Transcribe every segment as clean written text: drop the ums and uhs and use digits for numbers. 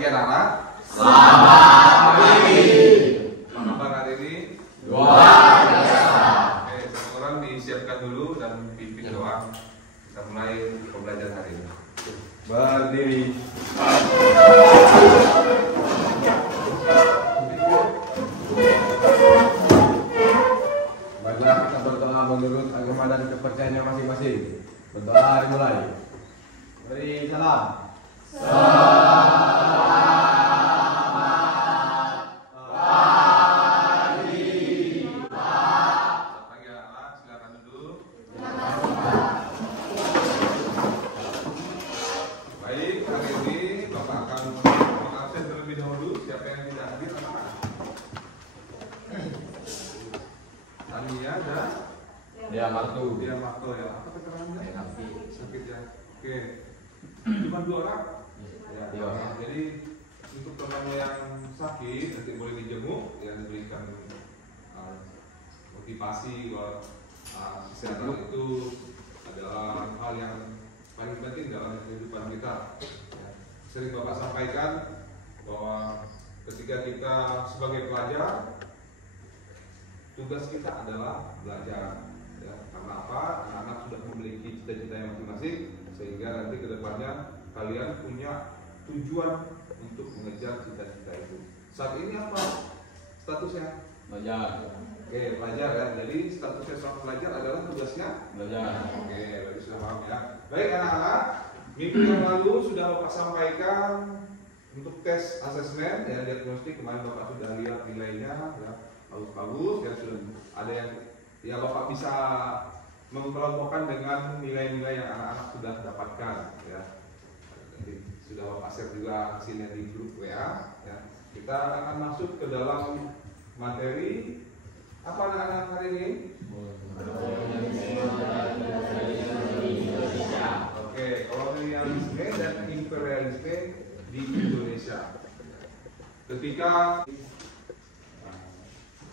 pagi anak-anak. Selamat pagi. Apa kabar hari ini? Luar biasa. Oke, satu orang disiapkan dulu dan pimpin doa. Kita mulai pembelajaran hari ini. Berdiri. Baiklah, kita berdoa menurut agama dan kepercayaannya masing-masing. Berdoa dimulai. Beri salam. Selamat pagi anak-anak, silakan duduk. Baik, hari ini Bapak akan mengabsen terlebih dahulu. Siapa yang tidak hadir anak-anak? Tania dan Ya, Martu. dia Marto ya. Apa keterangannya? Sakit ya. Oke. Cuma 2 orang. Ya. Iya. Jadi untuk temannya yang sakit nanti boleh dijenguk, yang diberikan motivasi bahwa kesehatan itu adalah hal yang paling penting dalam kehidupan kita. Ya. Sering Bapak sampaikan bahwa ketika kita sebagai pelajar, tugas kita adalah belajar. Ya, karena apa? Anak-anak sudah memiliki cita-cita yang masing-masing, sehingga nanti ke depannya kalian punya tujuan untuk mengejar cita-cita itu. Saat ini apa statusnya? Belajar. Oke, pelajar kan. Jadi statusnya seorang pelajar adalah tugasnya Belajar. Oke, berarti sudah paham ya. Baik anak-anak, minggu yang lalu sudah Bapak sampaikan untuk tes asesmen ya, diagnostik. Kemarin Bapak sudah lihat nilainya ya, bagus-bagus ya, sudah ada yang ya Bapak bisa mengkelompokkan dengan nilai-nilai yang anak-anak sudah dapatkan ya. Jadi sudah Bapak share juga hasilnya di grup WA ya. Kita akan masuk ke dalam materi apa anak-anak hari ini? Oke, kolonialisme dan imperialisme di Indonesia. Ketika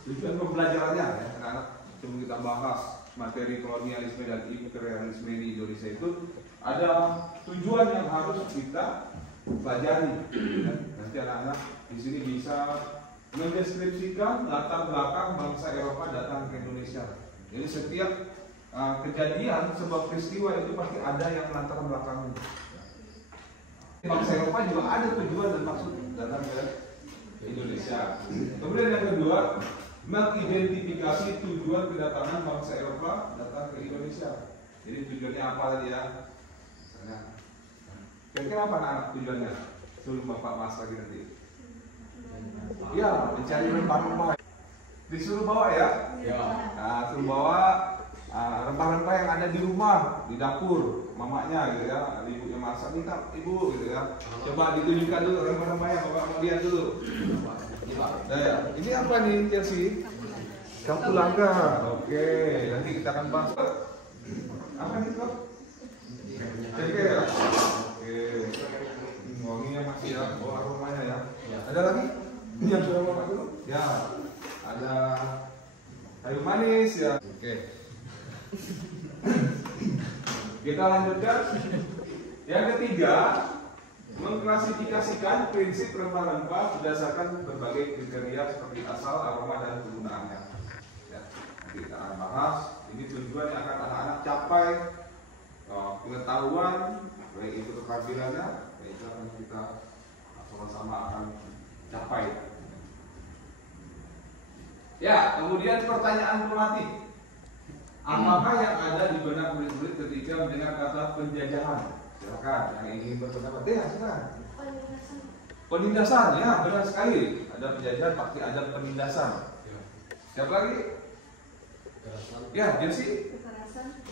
tujuan pembelajarannya ya, anak-anak, sebelum kita bahas materi kolonialisme dan imperialisme di Indonesia itu ada tujuan yang harus kita pelajari. Ya. Nanti anak-anak di sini bisa mendeskripsikan latar belakang bangsa Eropa datang ke Indonesia. Jadi setiap kejadian, sebuah peristiwa itu pasti ada yang latar belakangnya. Bangsa Eropa juga ada tujuan dan maksud datang ke Indonesia. Kemudian yang kedua, mengidentifikasi tujuan kedatangan bangsa Eropa datang ke Indonesia. Jadi tujuannya apa tadi ya? Misalnya, kira-kira apa anak tujuannya? Sebelum Bapak bahas lagi nanti. Ya, mencari rempah-rempah. Disuruh bawa ya? Ya. Nah, suruh bawa rempah-rempah yang ada di rumah, di dapur, mamanya gitu ya, ibunya masak, minta ibu gitu ya. Coba ditunjukkan dulu rempah-rempahnya, Bapak mau lihat dulu. Nah, ya. Ini apa nih Chelsea? Kapulaga. Oke, nanti kita akan bahas. Apa nih kok? Oke ya. Oke. Wanginya masih ya, aromanya ya. Ada lagi? Ini yang sudah Bapak dulu? Ya. Ada kayu manis ya. Oke. Kita lanjutkan. Yang ketiga, mengklasifikasikan prinsip rempah-rempah berdasarkan berbagai kriteria seperti asal, aroma, dan kegunaannya. Ya, nanti kita akan bahas. Ini tujuan yang akan anak-anak capai pengetahuan, baik itu keterampilannya, baik itu akan kita sama-sama akan capai. Ya, kemudian pertanyaan pematik. Apakah yang ada di benak murid-murid ketika mendengar kata penjajahan? Silakan yang ingin berpendapat. Ya, silakan. Penindasan, ya benar sekali. Ada penjajahan pasti ada penindasan. Siapa lagi? Ya, Jensi.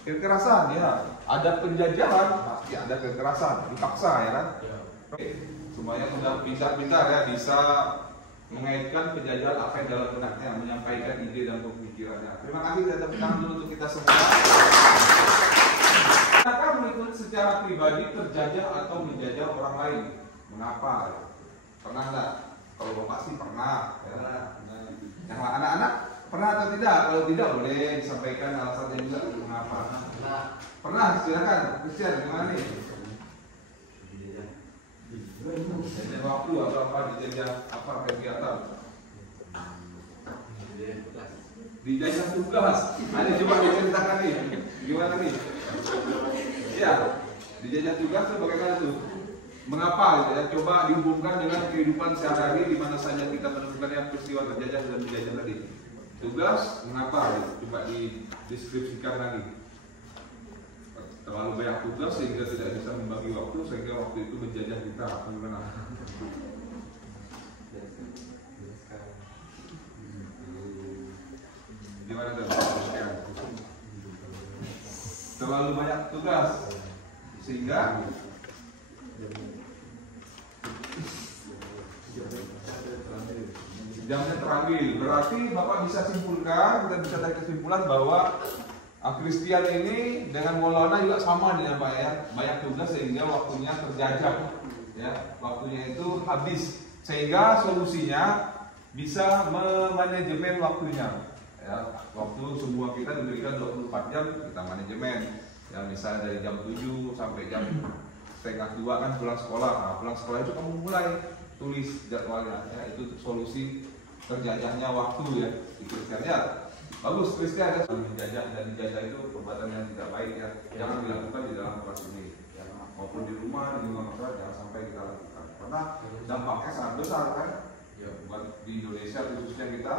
Kekerasan, ya. Ada penjajahan pasti ada kekerasan, dipaksa ya kan? Oke. Semuanya sudah pintar-pintar ya, bisa mengaitkan penjajahan apa yang dalam benaknya, menyampaikan ide dan pemikirannya. Terima kasih, kita tepuk tangan dulu untuk kita semua. Apakah mengikut secara pribadi terjajah atau menjajah orang lain? Mengapa? Pernah nggak? Kalau Bapak sih pernah. Ya. Yang anak-anak pernah atau tidak? Kalau tidak boleh disampaikan alasannya juga. Mengapa? Pernah. Silakan. Christian, gimana nih? Jajan waktu atau apa, dijajah apa kegiatan? Dijajah tugas. Ada coba diceritakan nih, gimana nih? Iya, dijajah tugas tuh bagaimana tuh? Mengapa gitu ya? Coba dihubungkan dengan kehidupan sehari-hari di mana saja kita menemukan yang peristiwa terjajah dan dijajah tadi. Tugas mengapa? Gitu. Coba dideskripsikan lagi. Terlalu banyak tugas sehingga tidak bisa membagi waktu, sehingga waktu itu menjajah kita. Bagaimana? Gimana tuh? Terlalu banyak tugas sehingga jamnya terambil. Berarti Bapak bisa simpulkan, kita bisa tarik kesimpulan bahwa Kristian ini dengan Maulana juga sama dengan Pak ya, banyak tugas sehingga waktunya terjajah, ya, waktunya itu habis, sehingga solusinya bisa memanajemen waktunya. Ya, waktu semua kita diberikan 24 jam, kita manajemen. Ya, misalnya dari jam 7 sampai jam setengah 2 kan pulang sekolah. Nah, pulang sekolah itu kamu mulai tulis jadwalnya, ya, itu solusi terjajahnya waktu ya. Kristiannya bagus, Kristian ada menjajah dan dijajah itu perbuatan yang tidak baik ya. Jangan dilakukan di dalam kelas ini, ya, maupun di rumah, di luar masyarakat, jangan sampai kita lakukan. Karena dampaknya sangat besar kan. Ya, buat di Indonesia khususnya kita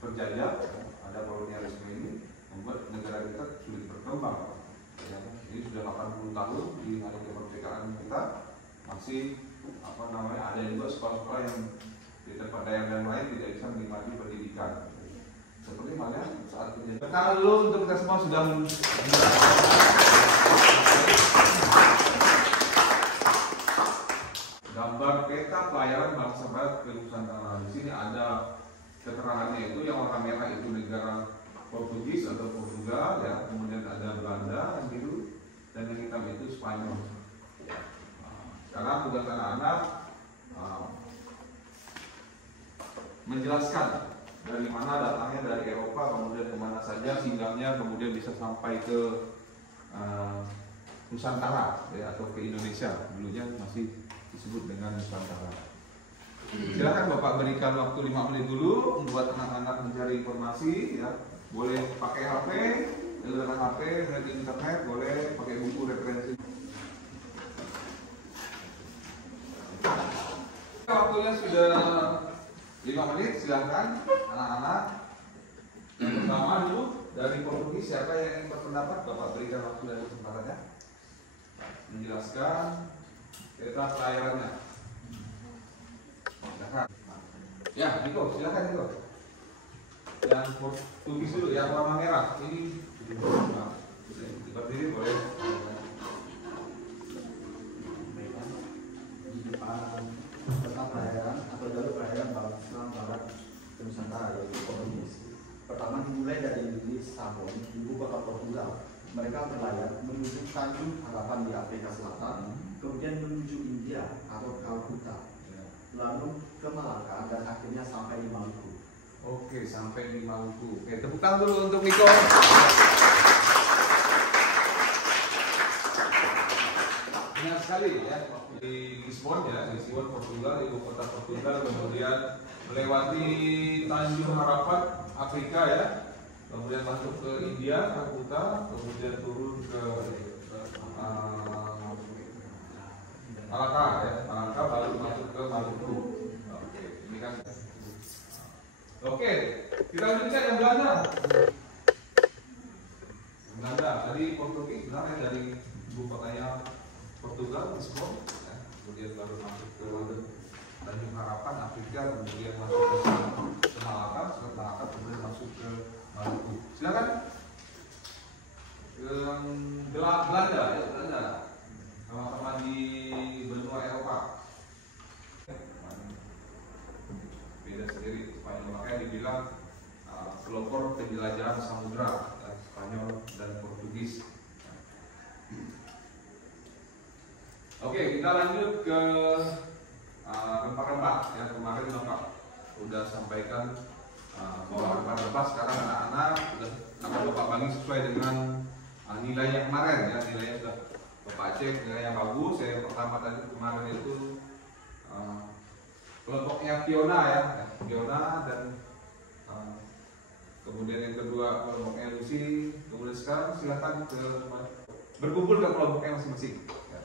terjajah, ada kolonialisme ini membuat negara kita sulit berkembang. Ya, ini sudah 80 tahun di hari kemerdekaan kita masih ada juga sekolah-sekolah yang di tempat daerah yang lain tidak bisa menikmati pendidikan. Seperti mana saat ini. Kalau untuk kita semua sudah gambar peta pelayaran bangsa barat ke Nusantara. Di sini ada keterangannya itu yang warna merah itu negara Portugis atau Portugal ya, kemudian ada Belanda yang biru dan yang hitam itu Spanyol. Karena tugas anak-anak menjelaskan dari mana datangnya dari Eropa, kemudian kemana saja singgahnya, kemudian bisa sampai ke Nusantara ya, atau ke Indonesia. Dulunya masih disebut dengan Nusantara. Silakan Bapak berikan waktu 5 menit dulu buat anak-anak mencari informasi ya. Boleh pakai HP, dengan HP, melihat internet, boleh pakai buku referensi. Waktunya sudah 5 menit, silahkan anak-anak. Yang pertama dulu dari Portugis, siapa yang ingin berpendapat? Bapak berikan waktu dari kesempatannya menjelaskan peta pelayarannya. Ya, Niko, silakan Niko. Yang Portugis dulu, yang warna merah. Ini berdiri boleh. Peta pelayaran atau jalur pelayaran bangsa barat ke Nusantara yaitu Portugis. Pertama dimulai dari Lisabon, ibu kota Portugal. Mereka berlayar menuju Tanjung Harapan di Afrika Selatan, kemudian menuju India atau Kalkuta, lalu ke Malaka dan akhirnya sampai di Maluku. Oke, sampai di Maluku. Oke, tepuk tangan dulu untuk Niko. Benar sekali ya, di Lisbon ya, Lisbon Portugal, ibu kota Portugal, kemudian melewati Tanjung Harapan Afrika ya, kemudian masuk ke India, Kalkuta, kemudian turun ke Malaka ya, Malaka baru masuk ke Maluku. Oke, ini kan. Oke, kita lanjutkan yang Belanda. Belanda, tadi Portugis, Belanda dari ibu kotanya Portugal, Lisbon, ya. Kemudian baru masuk ke Tanjung Harapan Afrika, kemudian masuk ke Malaka, setelah Malaka kemudian masuk ke Maluku. Silakan. Belanda, ya Belanda, sama-sama di benua Eropa. Beda sendiri Spanyol, makanya dibilang pelopor penjelajahan samudra ya, Spanyol dan Portugis. Oke, kita lanjut ke rempah-rempah ya. Kemarin Bapak sudah sampaikan bahwa rempah-rempah sekarang anak-anak sudah akan Bapak bagi sesuai dengan nilainya kemarin ya. Nilainya sudah Bapak cek, nilainya bagus. Yang pertama tadi kemarin itu kelompoknya Fiona ya, Fiona dan kemudian yang kedua kelompoknya Lucy. Kemudian sekarang silakan berkumpul ke kelompoknya masing-masing. Ya.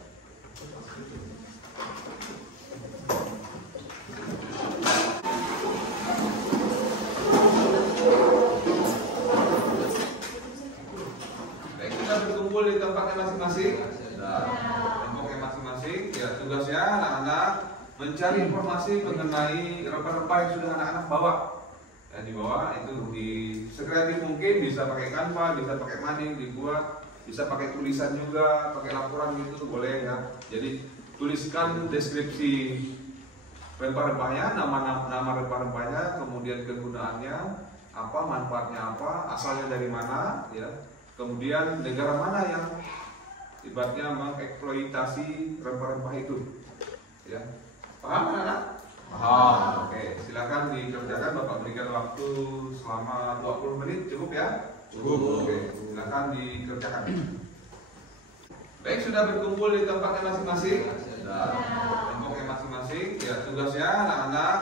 Baik, kita berkumpul di tempatnya masing-masing. Kelompoknya masing-masing. Ya, tugasnya anak-anak mencari informasi mengenai rempah-rempah yang sudah anak-anak bawa. Ya, dibawa itu di sekreatif mungkin, bisa pakai Canva, bisa pakai maning, dibuat, bisa pakai tulisan juga, pakai laporan gitu boleh ya. Jadi tuliskan deskripsi rempah-rempahnya, nama rempah-rempahnya, kemudian kegunaannya apa, manfaatnya apa, asalnya dari mana, ya. Kemudian negara mana yang ibaratnya mengeksploitasi rempah-rempah itu, ya. Paham anak-anak? Paham. Oke, silakan dikerjakan. Bapak berikan waktu selama 20 menit, cukup ya? Cukup. Oke, silakan dikerjakan. Baik, sudah berkumpul di tempatnya masing-masing. Kelompoknya masing-masing. Ya, tugasnya anak-anak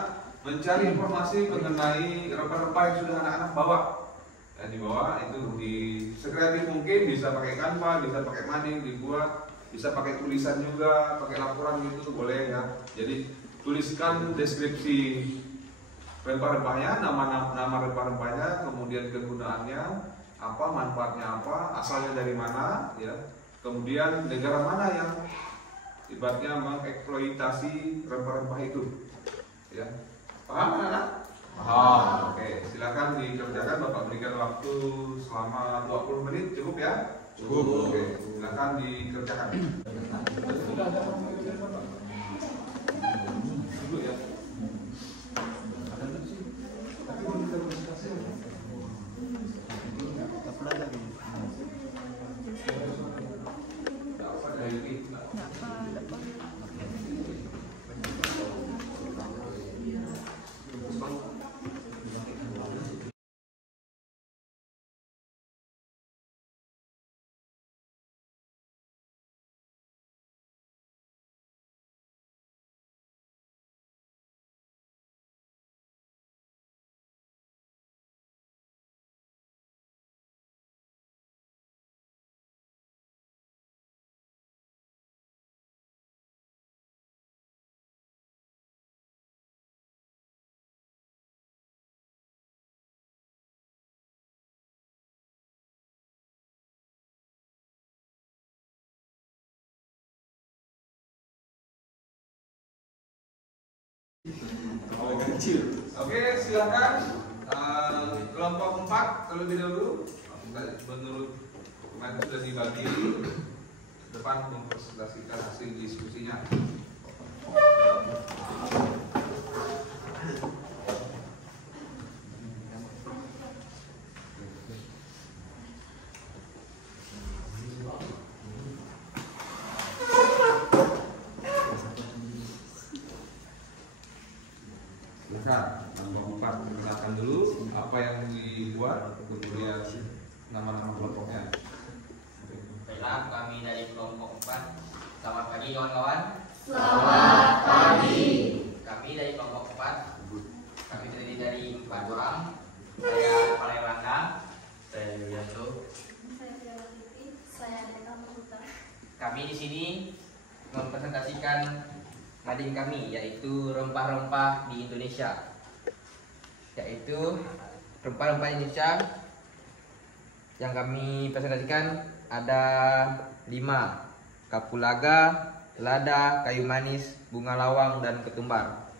mencari informasi mengenai rempah-rempah yang sudah anak-anak bawa. Ya, dibawa itu di sekreatif mungkin, bisa pakai Canva, bisa pakai maning, dibuat, bisa pakai tulisan juga, pakai laporan gitu boleh ya. Jadi tuliskan deskripsi rempah-rempahnya, nama rempah-rempahnya, kemudian kegunaannya apa, manfaatnya apa, asalnya dari mana, ya. Kemudian negara mana yang ibaratnya mengeksploitasi rempah-rempah itu, ya. Paham anak? Paham. Oke, silakan dikerjakan. Bapak berikan waktu selama 20 menit, cukup ya? Cukup. Oke, silakan dikerjakan. Dulu ya. Oke, silakan kelompok 4 terlebih dahulu. Menurut kemarin sudah dibagi depan mempresentasikan hasil diskusinya. Kelompok 4 perkenalkan dulu apa yang dibuat, kemudian nama-nama kelompoknya. Baiklah, kami dari kelompok 4. Selamat pagi kawan-kawan. Selamat pagi. Kami dari kelompok 4. Kami terdiri dari 4 orang. Saya Kepala Erlangga. Saya Yulianto. Saya Fiona Titi. Saya Adeka Mahuta. Kami di sini mempresentasikan mading kami, yaitu rempah-rempah di Indonesia. Yaitu rempah-rempah Indonesia yang kami presentasikan ada 5: kapulaga, lada, kayu manis, bunga lawang, dan ketumbar.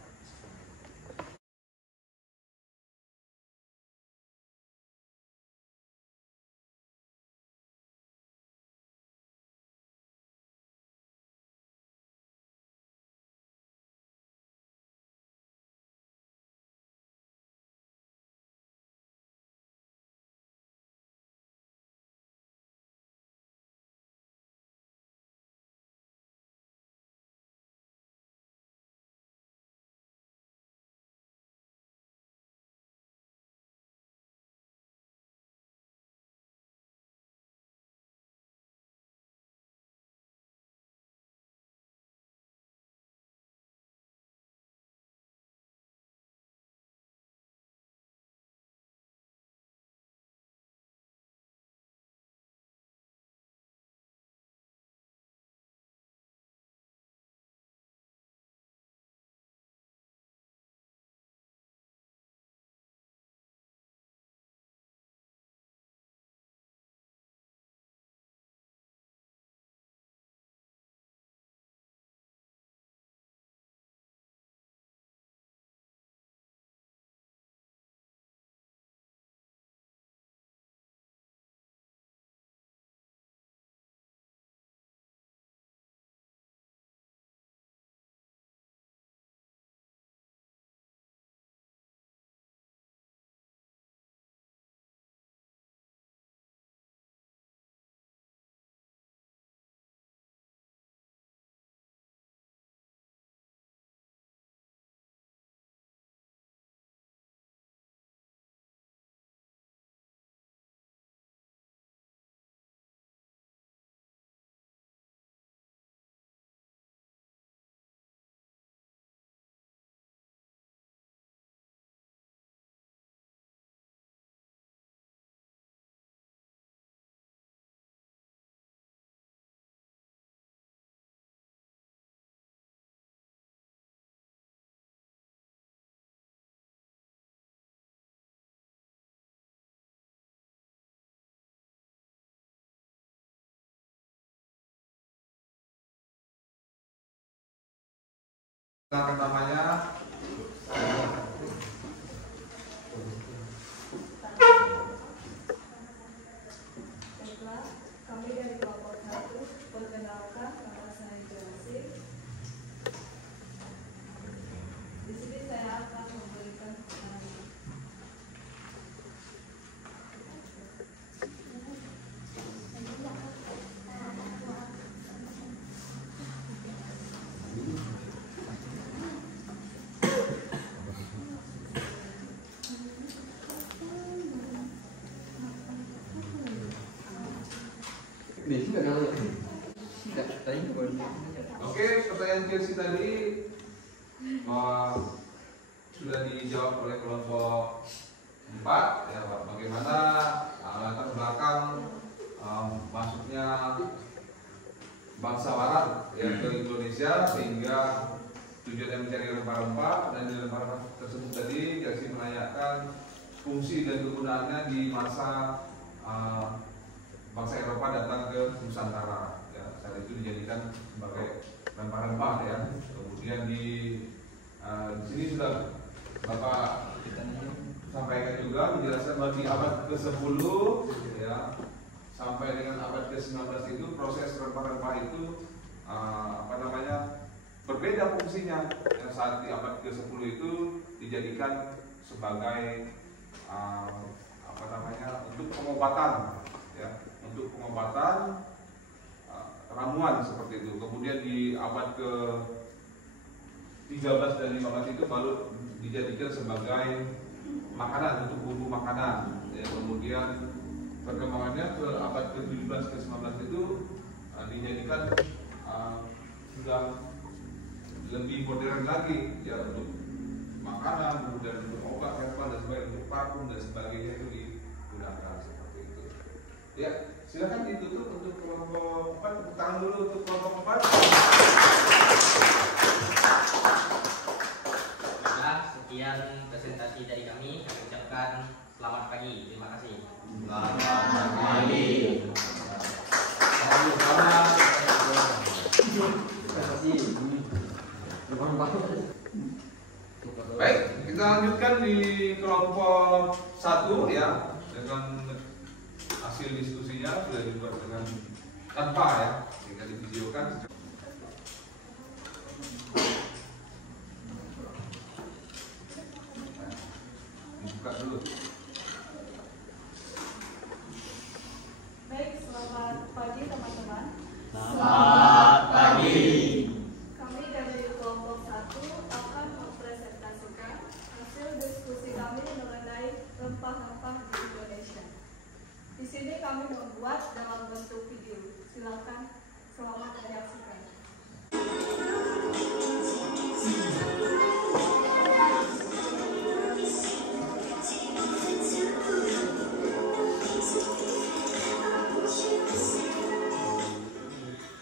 Silakan namanya. Baiklah, kami dari kelompok 1 perkenalkan nama saya Jelasin. Di sini saya akan memberikan keterangan. Oke, pertanyaan Chelsea tadi sudah dijawab oleh kelompok 4 ya, bagaimana latar belakang masuknya bangsa Barat ya ke Indonesia sehingga tujuannya mencari rempah-rempah, dan di rempah-rempah tersebut tadi Chelsea menanyakan fungsi dan kegunaannya di masa bangsa Eropa datang ke Nusantara ya, saat itu dijadikan sebagai rempah-rempah ya. Kemudian di sini sudah Bapak sampaikan juga menjelaskan bahwa di abad ke-10 ya sampai dengan abad ke-19 itu proses rempah-rempah itu berbeda fungsinya. Yang saat di abad ke-10 itu dijadikan sebagai untuk pengobatan ya, untuk pengobatan ramuan seperti itu. Kemudian di abad ke-13 dan 15 itu baru dijadikan sebagai makanan, untuk bumbu makanan ya. Kemudian perkembangannya ke abad ke-17 ke-19 itu dijadikan sudah lebih modern lagi ya, untuk makanan, kemudian untuk obat herbal dan sebagainya, untuk parfum dan sebagainya itu digunakan seperti itu. Ya, silakan ditutup untuk kelompok 4. Tepuk tangan dulu untuk kelompok 4. Nah, sekian presentasi dari kami. Kami ucapkan selamat pagi. Terima kasih. Selamat pagi. Baik, kita lanjutkan di kelompok 1 ya, dengan hasil diskusinya sudah dibuat dengan tanpa ya, sehingga divideokan. Dibuka dulu. Baik, selamat pagi teman-teman. Selamat pagi. Kami dari kelompok 1 akan mempresentasikan hasil diskusi kami mengenai rempah-rempah di Indonesia. Di sini kami membuat dalam bentuk video. Silakan, selamat menyaksikan.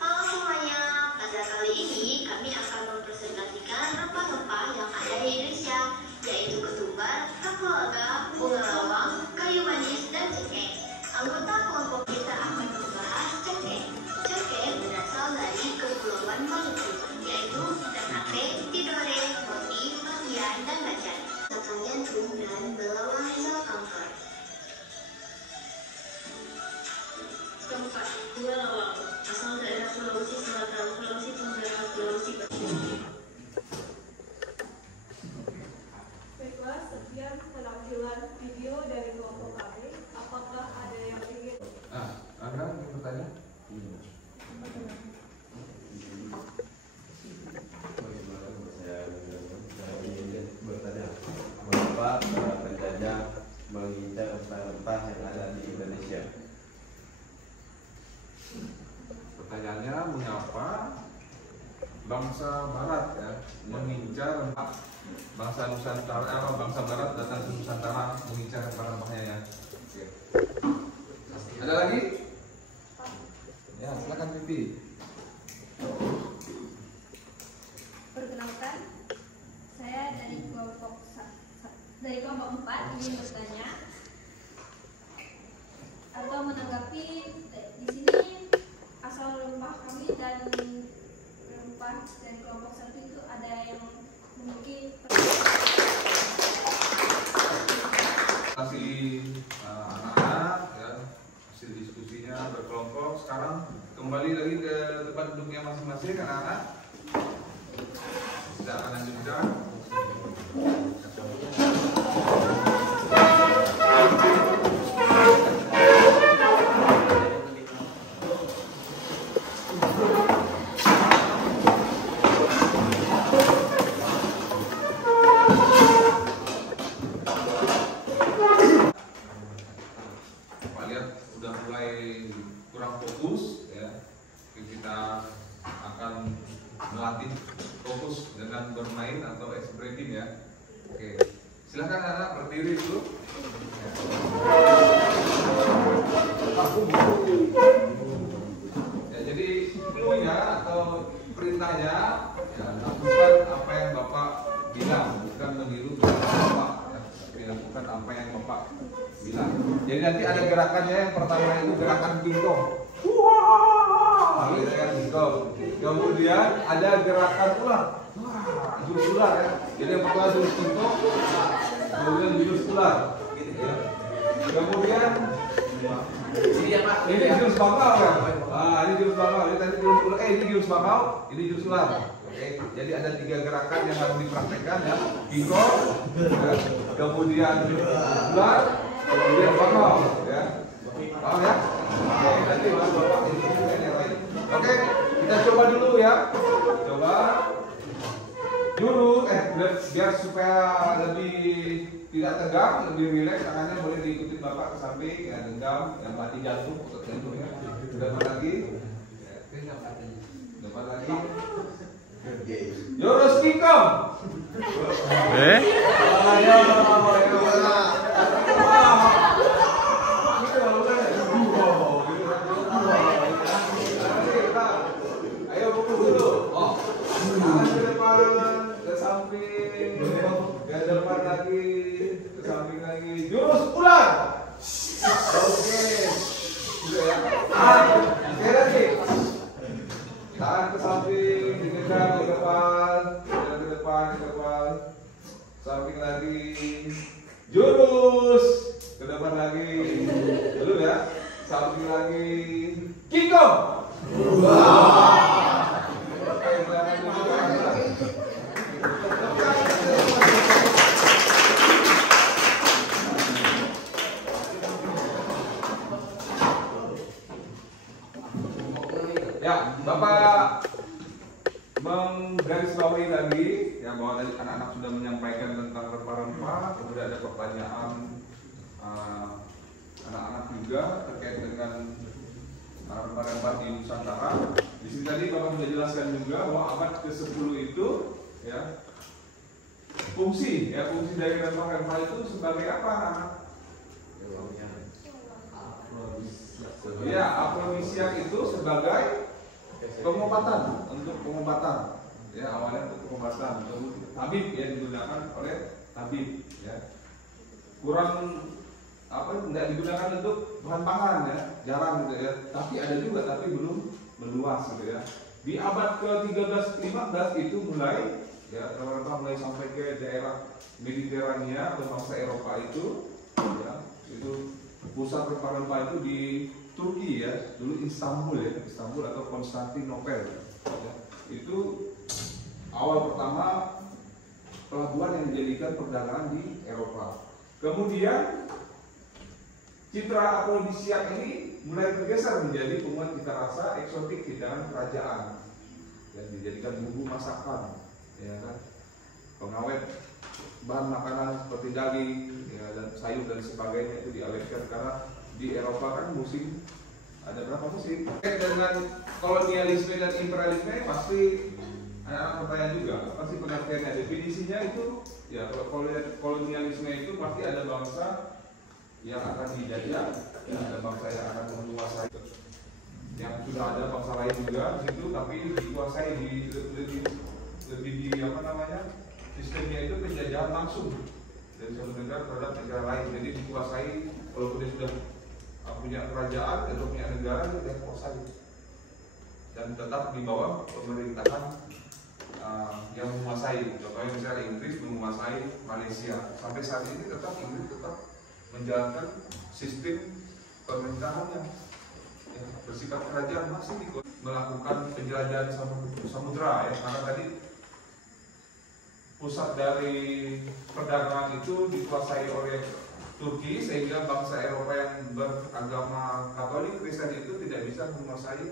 Halo semuanya, pada kali ini kami akan mempresentasikan rempah-rempah yang ada di Indonesia, yaitu ketumbar, kapulaga, bunga lawang, kayu manis, dan cengkeh. Anggota kelompok kita akan membahas cengkeh. Cengkeh berasal dari Kepulauan Maluku, yaitu Ternate, Tidore, Moti, Bagian, dan Bacan. Serta jantung dan belalang sel kanker. Keempat, bunga lawang. Asal daerah Sulawesi Selatan, Sulawesi Tenggara, Sulawesi Barat. Baiklah, sekian penampilan video dari kelompok kami. Apakah ada yang ingin? Anda ingin bertanya? Saya ingin bertanya, mengapa para penjajah mengincar rempah-rempah yang ada di Indonesia? Pertanyaannya, mengapa bangsa Barat ya mengincar rempah, bangsa Nusantara, bangsa Barat datang ke Nusantara mengincar rempah-rempahnya ya? Oke. Ada lagi? Ya, silakan Pipi. Perkenalkan, saya dari kelompok 4 ingin bertanya atau menanggapi di sini asal rempah kami dan rempah dari kelompok 1 itu ada yang kelompok. Sekarang kembali lagi ke tempat duduknya masing-masing anak-anak. Kita akan lanjutkan. Udah mulai kurang fokus ya, kita akan melatih fokus dengan bermain atau ekspresif ya. Oke, silakan anak berdiri dulu. Ya, jadi clue-nya atau perintahnya ya, lakukan apa yang Bapak bilang, bukan meniru Bapak, tapi lakukan apa yang Bapak bilang. Jadi nanti ada gerakannya, yang pertama itu gerakan pingpong. Gitu kan, pingpong. Kemudian ada gerakan ular. Jurus ular ya. Jadi yang pertama jurus pingpong, kemudian jurus ular. Gitu ya. Kemudian ini jurus bakau ya. Ini jurus bakau. Ini tadi jurus ular. Ini jurus bakau. Ini jurus ular. Oke. Jadi ada 3 gerakan yang harus dipraktekkan ya. Pingpong, ya. Kemudian ular. Kemudian bakau, ya, paham ya? Oke, nanti bapak ini yang lain. Oke, kita coba dulu ya. Coba dulu, biar supaya lebih tidak tegang, lebih rileks, tangannya boleh diikuti bapak ke samping, ya, genggam, yang mati jantung, otot jantung ya. Depan lagi, depan lagi. Jurus pingpong. Ayo fokus dulu. Tangan ke depan, ke samping, ke depan lagi, ke samping lagi. Jurus ular. Oke. Sekali lagi. Tangan ke samping, digenggam ke depan, ke depan, ke depan. Samping lagi. Jurus ke depan lagi. Dulu ya. Samping lagi. Kingkong. Ya, Bapak menggarisbawahi lagi ya, bahwa tadi anak-anak sudah menyampaikan tentang rempah-rempah, kemudian ada pertanyaan anak-anak juga terkait dengan rempah-rempah di Nusantara. Di sini tadi Bapak sudah jelaskan juga bahwa abad ke-10 itu ya, fungsi dari rempah-rempah itu sebagai apa anak-anak? Ya, afrodisiak itu sebagai pengobatan, untuk pengobatan ya, awalnya untuk pengobatan, untuk tabib ya, digunakan oleh tabib ya, kurang tidak digunakan untuk bahan pangan ya, jarang gitu ya, tapi ada juga, tapi belum meluas gitu ya. Di abad ke-13-15 itu mulai ya, rempah mulai sampai ke daerah Mediterania atau bangsa Eropa itu ya, itu pusat rempah-rempah itu di Turki ya, dulu Istanbul ya, Istanbul atau Konstantinopel ya. Itu awal pertama pelabuhan yang dijadikan perdagangan di Eropa. Kemudian citra afrodisiak ini mulai bergeser menjadi penguat cita rasa eksotik hidangan kerajaan dan dijadikan bumbu masakan ya kan, pengawet bahan makanan seperti daging ya, dan sayur dan sebagainya itu diawetkan, karena di Eropa kan musim, ada berapa musim? Dengan kolonialisme dan imperialisme pasti anak-anak bertanya juga, apa sih pengertiannya? Definisinya itu ya, kalau kolonialisme itu pasti ada bangsa yang akan dijajah, ya, ada bangsa yang akan menguasai, yang sudah ada bangsa lain juga di situ, tapi dikuasai lebih di apa namanya, sistemnya itu penjajahan langsung dari suatu negara terhadap negara lain. Jadi dikuasai, walaupun dia sudah punya kerajaan atau punya negara, dia kuasai dan tetap di bawah pemerintahan yang menguasai. Contohnya misalnya Inggris menguasai Malaysia, sampai saat ini tetap Inggris tetap menjalankan sistem pemerintahannya. ya, bersifat kerajaan masih melakukan penjelajahan samudra ya, karena tadi pusat dari perdagangan itu dikuasai oleh Turki, sehingga bangsa Eropa yang beragama Katolik Kristen itu tidak bisa menguasai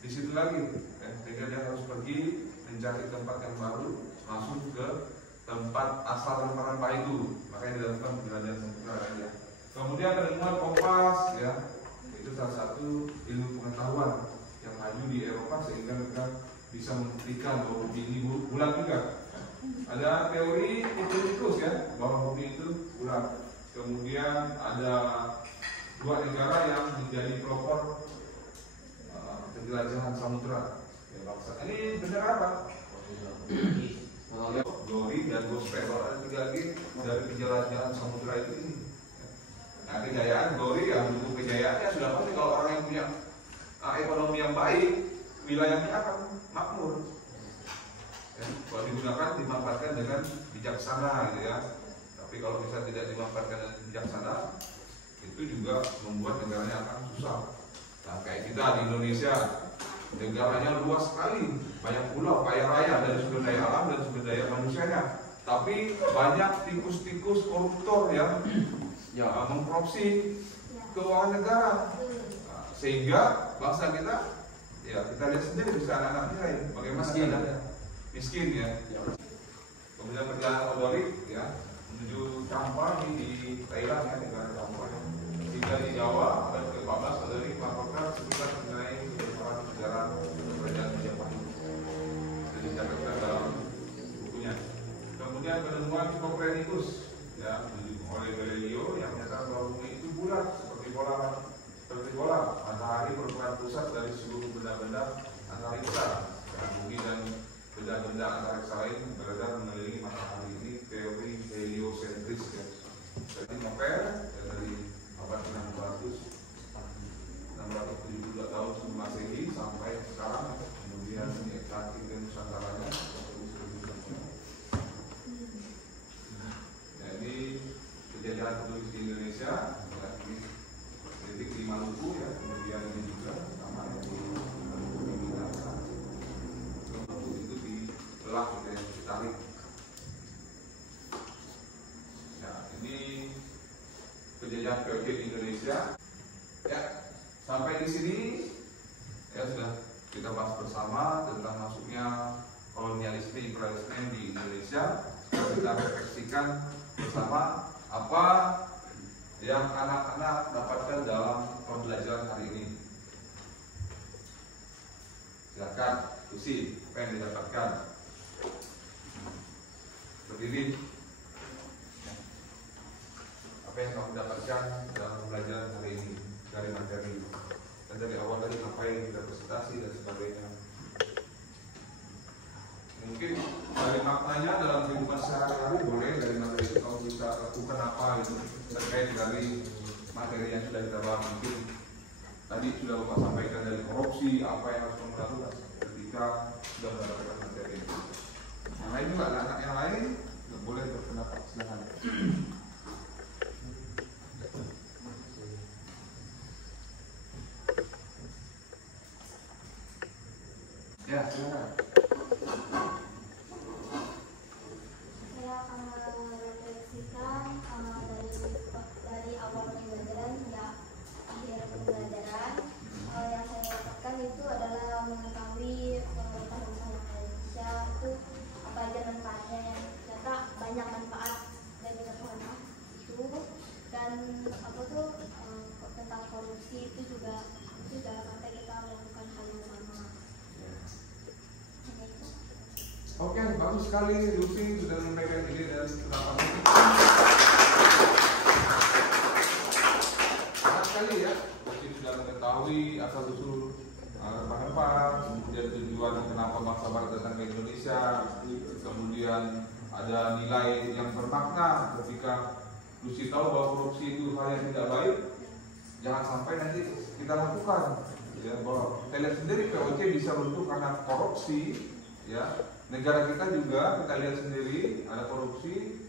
di situ lagi ya, sehingga dia harus pergi mencari tempat yang baru, masuk ke tempat asal rempah-rempah itu, makanya dilakukan penjelajahan samudra ya. Kemudian penemuan kompas ya, itu salah satu ilmu pengetahuan yang maju di Eropa sehingga mereka bisa membuktikan bahwa bumi ini bulat juga. Ada teori Copernicus ya, bahwa bumi itu bulat. Kemudian ada dua negara yang menjadi pelopor penjelajahan samudra ya, bangsa. Ini benar apa? Glory dan Gospel. Ada tiga lagi dari penjelajahan samudra itu ini. Nah, kejayaan, glory yang mendukung kejayaannya sudah pasti kalau orang yang punya ekonomi yang baik, wilayahnya akan makmur. Ya, kalau digunakan dimanfaatkan dengan bijaksana gitu ya. Tapi kalau misalnya tidak dimanfaatkan dengan bijaksana, itu juga membuat negaranya akan susah. Nah, kayak kita di Indonesia, negaranya luas sekali, banyak pulau, kaya raya dari sumber daya alam dan sumber daya manusianya. Tapi banyak tikus-tikus koruptor yang mengkorupsi keuangan negara. Nah, sehingga bangsa kita, ya kita lihat sendiri bisa anak-anak kita ya, bagaimana miskin ya. Kemudian perjalanan Odori ya menuju Champa di Thailand ya, negara Champa. Jika di Jawa ada ke-14 Odori melaporkan seputar mengenai kebesaran sejarah kerajaan Majapahit. Jadi dicatatkan dalam bukunya. Kemudian penemuan Copernicus ya oleh Galileo yang menyatakan bahwa bumi itu bulat seperti bola. Matahari merupakan pusat dari seluruh benda-benda antariksa. Bumi dan benda-benda antariksa lain beredar mengelilingi matahari. Ini teori heliosentris ya. Jadi Nobel ya, dari abad 672 tahun sebelum Masehi sampai sekarang, kemudian Atlantik dan Nusantaranya. Jadi penjajahan Portugis di Indonesia, ya, ini titik di Maluku ya, kemudian ini juga sama ya, di Maluku di Minahasa. Maluku itu dibelah gitu ya, ditarik. Ya, ini penjajahan VOC di Indonesia. Ya, sampai di sini ya sudah kita bahas bersama tentang masuknya kolonialisme imperialisme di Indonesia. Kita refleksikan bersama apa yang anak-anak dapatkan dalam pembelajaran hari ini. Silakan, Lucy, apa yang didapatkan? Berdiri. Apa yang kamu dapatkan dalam pembelajaran hari ini dari materi? Dan dari awal tadi ngapain kita presentasi dan sebagainya. Mungkin dari maknanya dalam kehidupan sehari-hari boleh dari materi itu kamu bisa lakukan apa itu terkait dari materi yang sudah kita bahas. Mungkin tadi sudah Bapak sampaikan dari korupsi, apa yang harus kamu lakukan ketika sudah mendapatkan materi itu. Yang lain juga, anak yang lain boleh berpendapat, silakan. Ya, silakan. Saya akan merefleksikan dari awal pembelajaran hingga akhir pembelajaran. Yang saya dapatkan itu adalah mengetahui bangsa Indonesia itu apa aja manfaatnya, yang ternyata banyak manfaat dari negara itu. Dan apa tuh tentang korupsi itu juga sampai kita melakukan hal yang sama. Oke, bagus sekali Lucy sudah menyampaikan ide dan pendapatnya. Sangat sekali ya, Lucy sudah mengetahui asal usul rempah-rempah, kemudian tujuan kenapa bangsa Barat datang ke Indonesia, kemudian ada nilai yang bermakna ketika Lucy tahu bahwa korupsi itu hal yang tidak baik, jangan sampai nanti kita lakukan. Ya, bahwa kita lihat sendiri VOC bisa runtuh karena korupsi, ya. Negara kita juga kita lihat sendiri ada korupsi,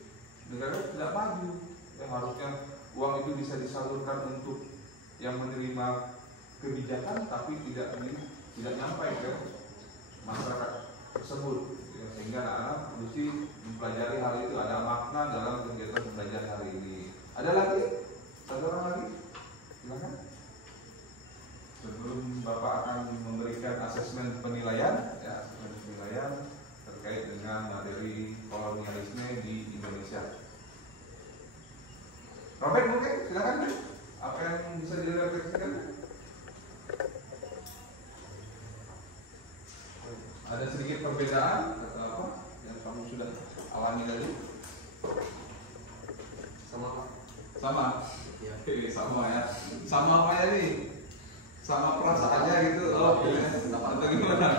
negara tidak maju. Yang harusnya uang itu bisa disalurkan untuk yang menerima kebijakan tapi tidak nyampai ke masyarakat tersebut, ya, sehingga anak-anak mesti mempelajari hal itu, ada makna dalam kegiatan belajar hari ini. Ada lagi? Satu orang lagi? Silakan. Sebelum Bapak akan memberikan asesmen penilaian, ya, asesmen penilaian terkait dengan materi kolonialisme di Indonesia. Robert mungkin, silakan. Apa yang bisa direfleksikan? Ada sedikit perbedaan atau apa yang kamu sudah alami tadi? Sama. Ya. Sama ya. Sama apa ya nih? Sama perasaannya gitu. Oh, atau gimana?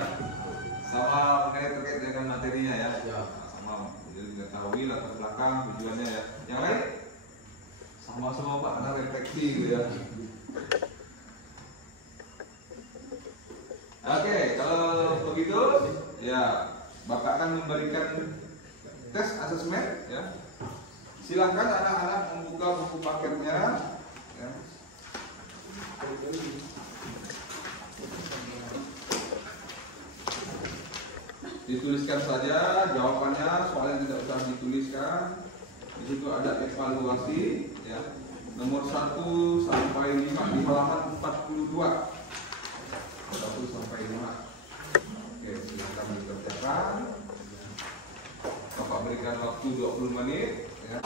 Sama terkait dengan materinya ya. Sama. Jadi diketahui latar belakang tujuannya ya. Yang lain? Sama semua Pak, karena refleksi gitu ya. Oke, kalau begitu ya Bapak akan memberikan tes asesmen ya. Silakan anak-anak membuka buku paketnya ya. Dituliskan saja jawabannya, soalnya tidak usah dituliskan. Di situ ada evaluasi ya. Nomor 1 sampai 5 di halaman 42. 1 sampai 5. Oke, silakan dikerjakan. Bapak berikan waktu 20 menit ya.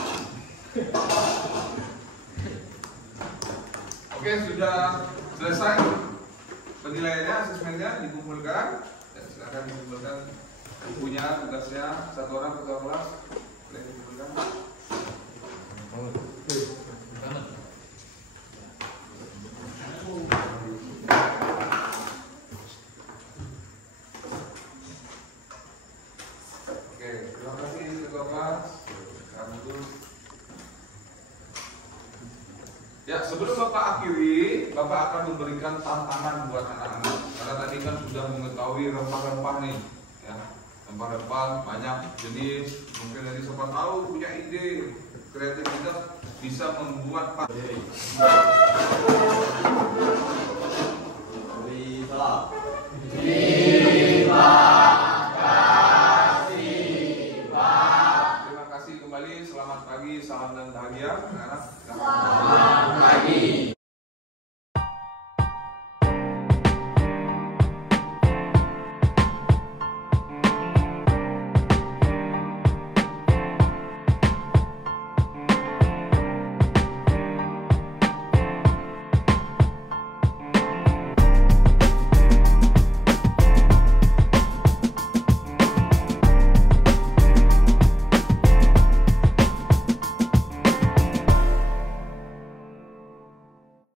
Oke, sudah selesai penilaiannya, asesmennya dikumpulkan. Ya, silakan dikumpulkan bukunya, tugasnya, satu orang ketua kelas. Boleh dikumpulkan. Ya, sebelum Bapak akhiri, Bapak akan memberikan tantangan buat anak-anak. Karena tadi kan sudah mengetahui rempah-rempah nih, ya. Rempah-rempah banyak jenis. Mungkin dari siapa tahu punya ide, kreativitas bisa membuat